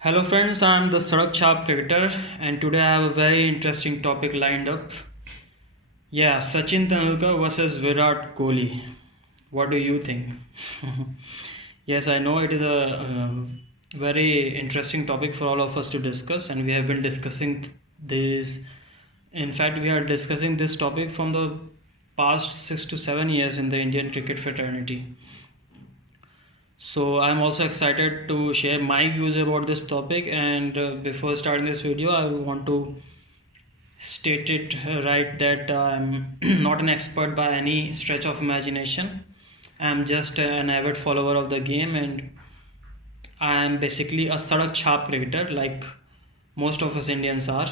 Hello friends, I'm the SADAKCHHAAP cricketer and today I have a very interesting topic lined up. Yeah, Sachin Tendulkar versus Virat Kohli. What do you think? Yes, I know it is a very interesting topic for all of us to discuss, and we have been discussing this. In fact, we are discussing this topic from the past 6 to 7 years in the Indian cricket fraternity. So I'm also excited to share my views about this topic. And before starting this video, I want to state it right that I'm not an expert by any stretch of imagination. I'm just an avid follower of the game, and I'm basically a Sadak Chhap cricketer, like most of us Indians are.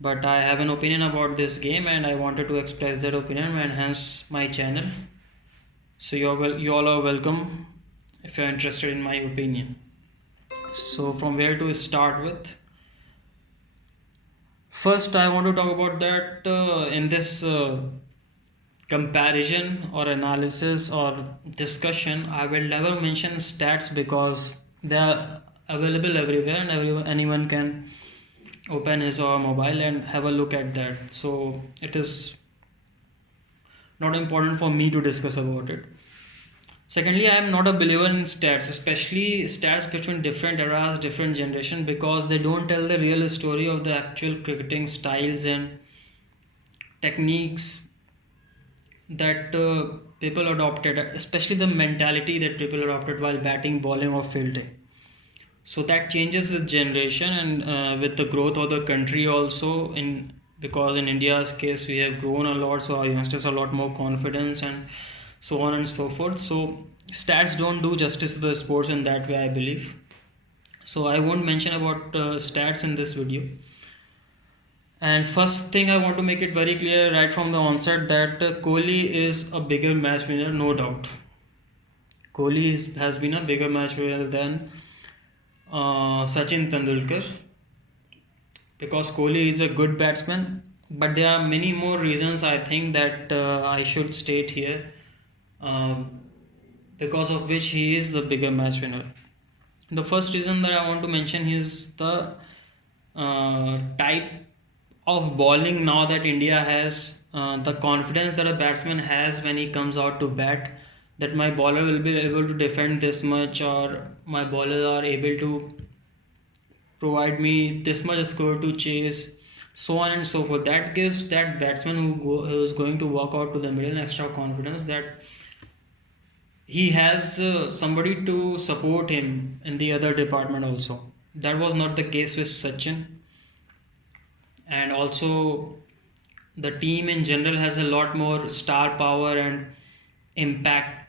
But I have an opinion about this game, and I wanted to express that opinion and hence my channel. So you all are welcome if you're interested in my opinion. So from where to start with? First, I want to talk about that in this comparison or analysis or discussion, I will never mention stats because they are available everywhere and anyone can open his or her mobile and have a look at that. So it is not important for me to discuss about it. Secondly, I am not a believer in stats, especially stats between different eras, different generations, because they don't tell the real story of the actual cricketing styles and techniques that people adopted, especially the mentality that people adopted while batting, bowling, or fielding. So that changes with generation and with the growth of the country also. Because in India's case, we have grown a lot, so our youngsters are a lot more confidence and so on and so forth. So stats don't do justice to the sports in that way, I believe. So I won't mention about stats in this video. And first thing, I want to make it very clear right from the onset that Kohli is a bigger match winner, no doubt. Kohli has been a bigger match winner than Sachin Tendulkar, because Kohli is a good batsman. But there are many more reasons I think that I should state here, because of which he is the bigger match winner. The first reason that I want to mention is the type of bowling now that India has, the confidence that a batsman has when he comes out to bat, that my bowler will be able to defend this much, or my bowlers are able to provide me this much score to chase, so on and so forth. That gives that batsman who is going to walk out to the middle extra confidence that he has somebody to support him in the other department also. That was not the case with Sachin. And also the team in general has a lot more star power and impact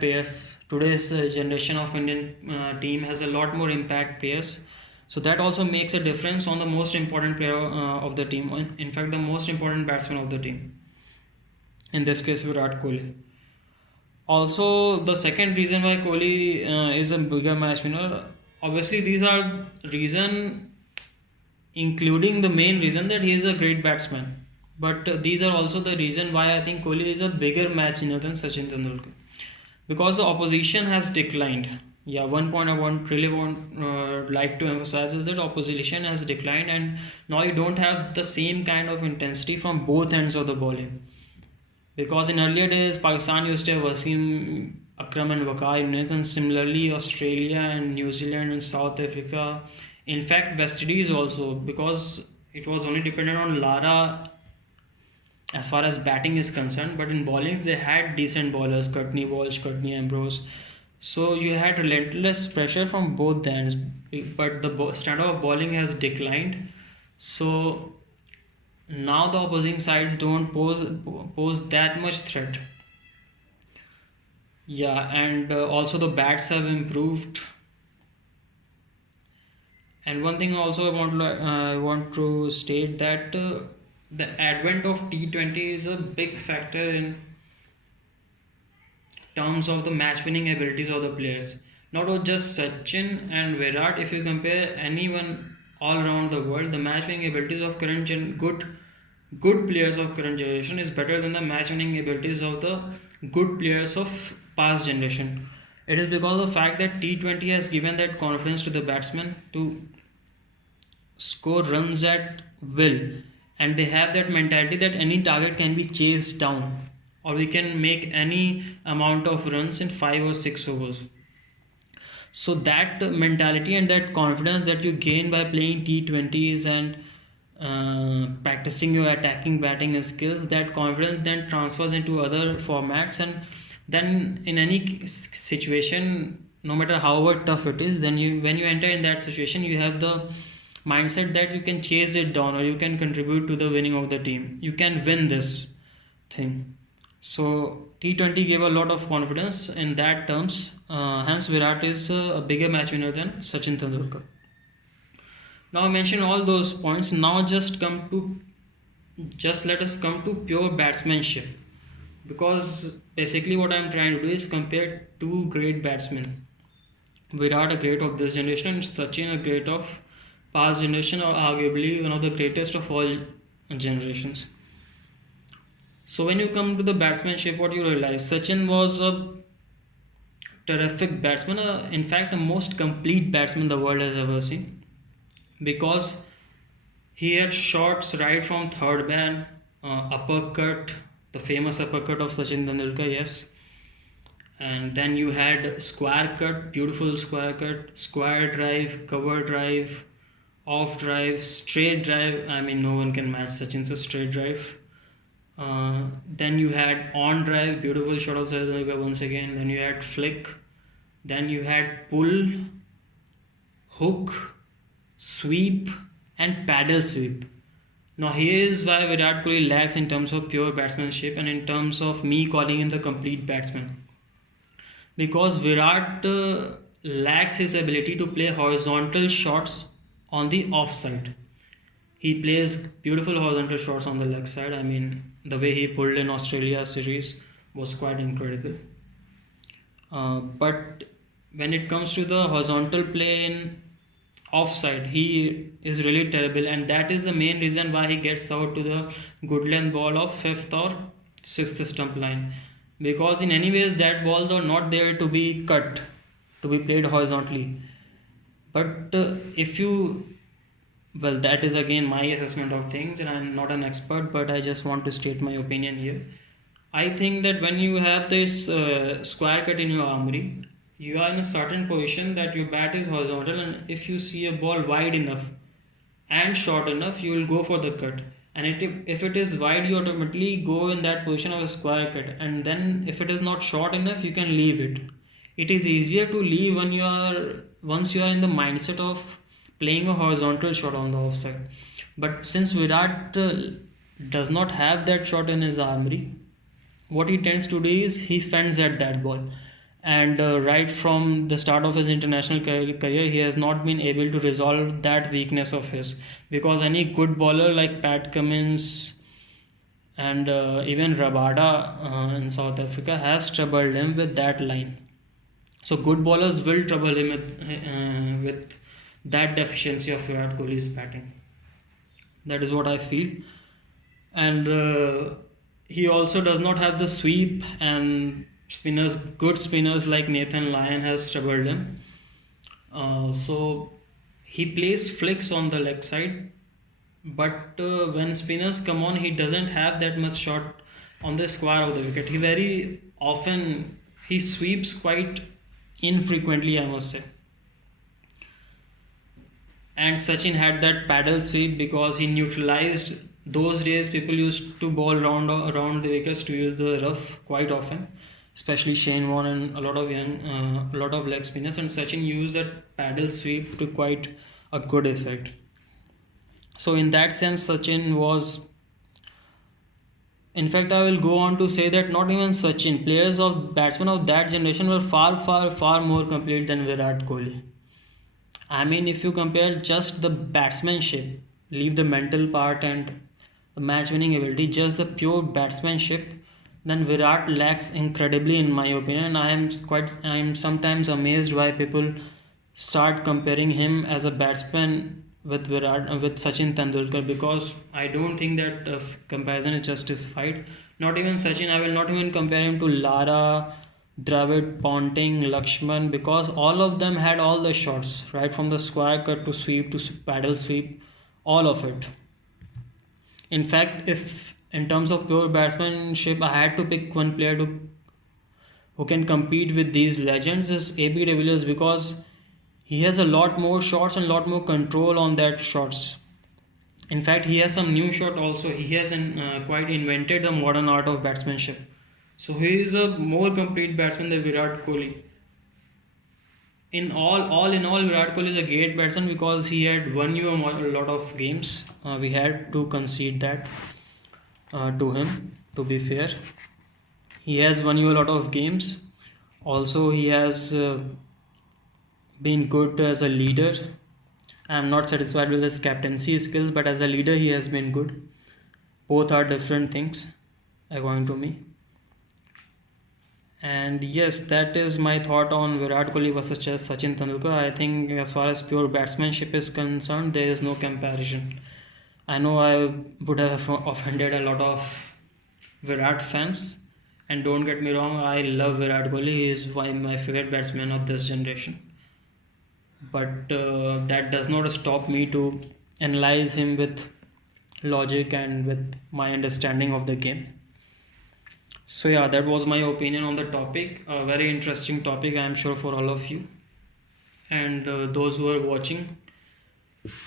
players. Today's generation of Indian team has a lot more impact players, so that also makes a difference on the most important player of the team, in fact the most important batsman of the team, in this case Virat Kohli. Also, the second reason why Kohli is a bigger match winner, obviously these are reason including the main reason that he is a great batsman. But these are also the reason why I think Kohli is a bigger match winner than Sachin Tendulkar, because the opposition has declined. Yeah, one point I really want like to emphasize is that opposition has declined, and now you don't have the same kind of intensity from both ends of the bowling. Because in earlier days, Pakistan used to have Wasim, Akram and Waqar units, and similarly Australia and New Zealand and South Africa. In fact, West Indies also, because it was only dependent on Lara as far as batting is concerned. But in bowlings, they had decent bowlers, Courtney Walsh, Courtney Ambrose. So you had relentless pressure from both ends. But the standard of bowling has declined. So now the opposing sides don't pose that much threat. Yeah, and also the bats have improved. And one thing also I want to state that the advent of T20 is a big factor in terms of the match winning abilities of the players. Not just Sachin and Virat. If you compare anyone all around the world, the match winning abilities of good players of current generation is better than the match winning abilities of the good players of past generation. It is because of the fact that T20 has given that confidence to the batsman to score runs at will, and they have that mentality that any target can be chased down, or we can make any amount of runs in 5 or 6 overs. So that mentality and that confidence that you gain by playing T20s and practicing your attacking batting skills, that confidence then transfers into other formats, and then in any situation, no matter however tough it is, then you when you enter in that situation, you have the mindset that you can chase it down, or you can contribute to the winning of the team. You can win this thing. So T20 gave a lot of confidence in that terms. Hence, Virat is a bigger match winner than Sachin Tendulkar. Now I mentioned all those points. Now just let us come to pure batsmanship, because basically what I'm trying to do is compare two great batsmen. Virat, a great of this generation, and Sachin, a great of past generation, or arguably one of the greatest of all generations. So when you come to the batsmanship, what you realize, Sachin was a terrific batsman, in fact, the most complete batsman the world has ever seen, because he had shots right from third man, uppercut, the famous uppercut of Sachin Tendulkar, yes. And then you had square cut, beautiful square cut, square drive, cover drive, off drive, straight drive. I mean, no one can match Sachin's straight drive. Then you had on drive, beautiful shot of Sachin Tendulkar once again. Then you had flick. Then you had pull, hook, sweep, and paddle sweep. Now here is why Virat Kohli lacks in terms of pure batsmanship and in terms of me calling him the complete batsman. Because Virat lacks his ability to play horizontal shots on the offside. He plays beautiful horizontal shots on the leg side. I mean, the way he pulled in Australia series was quite incredible. But when it comes to the horizontal play in offside, he is really terrible, and that is the main reason why he gets out to the good length ball of 5th or 6th stump line, because in any ways that balls are not there to be cut, to be played horizontally. But that is again my assessment of things, and I'm not an expert, but I just want to state my opinion here. I think that when you have this square cut in your armory, you are in a certain position that your bat is horizontal, and if you see a ball wide enough and short enough, you will go for the cut. And if it is wide, you automatically go in that position of a square cut. And then if it is not short enough, you can leave it. It is easier to leave once you are in the mindset of playing a horizontal shot on the offside. But since Virat does not have that shot in his armory, what he tends to do is he fends at that ball. And right from the start of his international career, he has not been able to resolve that weakness of his, because any good bowler like Pat Cummins and even Rabada in South Africa has troubled him with that line. So good bowlers will trouble him with that deficiency of Virat Kohli's batting. That is what I feel. And he also does not have the sweep, and good spinners like Nathan Lyon has troubled him. So he plays flicks on the leg side, but when spinners come on, he doesn't have that much shot on the square of the wicket. He sweeps quite infrequently, I must say. And Sachin had that paddle sweep because he neutralized. Those days people used to bowl around the wickets to use the rough quite often, especially Shane Warne and a lot of leg spinners, and Sachin used that paddle sweep to quite a good effect. So in that sense, Sachin was, in fact, I will go on to say that not even Sachin, batsmen of that generation were far more complete than Virat Kohli. I mean, if you compare just the batsmanship, leave the mental part and the match winning ability, just the pure batsmanship, then Virat lacks incredibly, in my opinion. I am sometimes amazed why people start comparing him as a batsman with Sachin Tendulkar, because I don't think that comparison is justified. Not even Sachin. I will not even compare him to Lara, Dravid, Ponting, Lakshman, because all of them had all the shots, right from the square cut to sweep to paddle sweep, all of it. In fact, if in terms of pure batsmanship, I had to pick one player who can compete with these legends is AB de Villiers, because he has a lot more shots and a lot more control on that shots. In fact, he has some new shot also. He has quite invented the modern art of batsmanship. So he is a more complete batsman than Virat Kohli. All in all, Virat Kohli is a great batsman because he had won you a lot of games. We had to concede that to him. To be fair, he has won you a lot of games. Also, he has been good as a leader. I am not satisfied with his captaincy skills, but as a leader, he has been good. Both are different things, according to me. And yes, that is my thought on Virat Kohli versus Sachin Tendulkar. I think as far as pure batsmanship is concerned, there is no comparison. I know I would have offended a lot of Virat fans, and don't get me wrong, I love Virat Kohli. He is one of my favorite batsmen of this generation. But that does not stop me to analyze him with logic and with my understanding of the game. So yeah, that was my opinion on the topic. A very interesting topic, I am sure, for all of you. And those who are watching,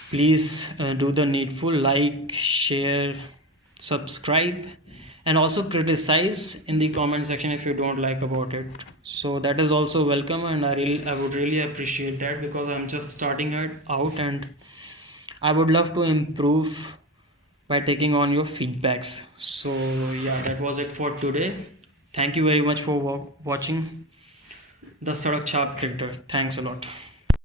please do the needful: like, share, subscribe, and also criticize in the comment section if you don't like about it. So that is also welcome, and I would really appreciate that, because I'm just starting it out and I would love to improve by taking on your feedbacks. So yeah, that was it for today. Thank you very much for watching the SADAKCHHAAP Cricketer. Thanks a lot.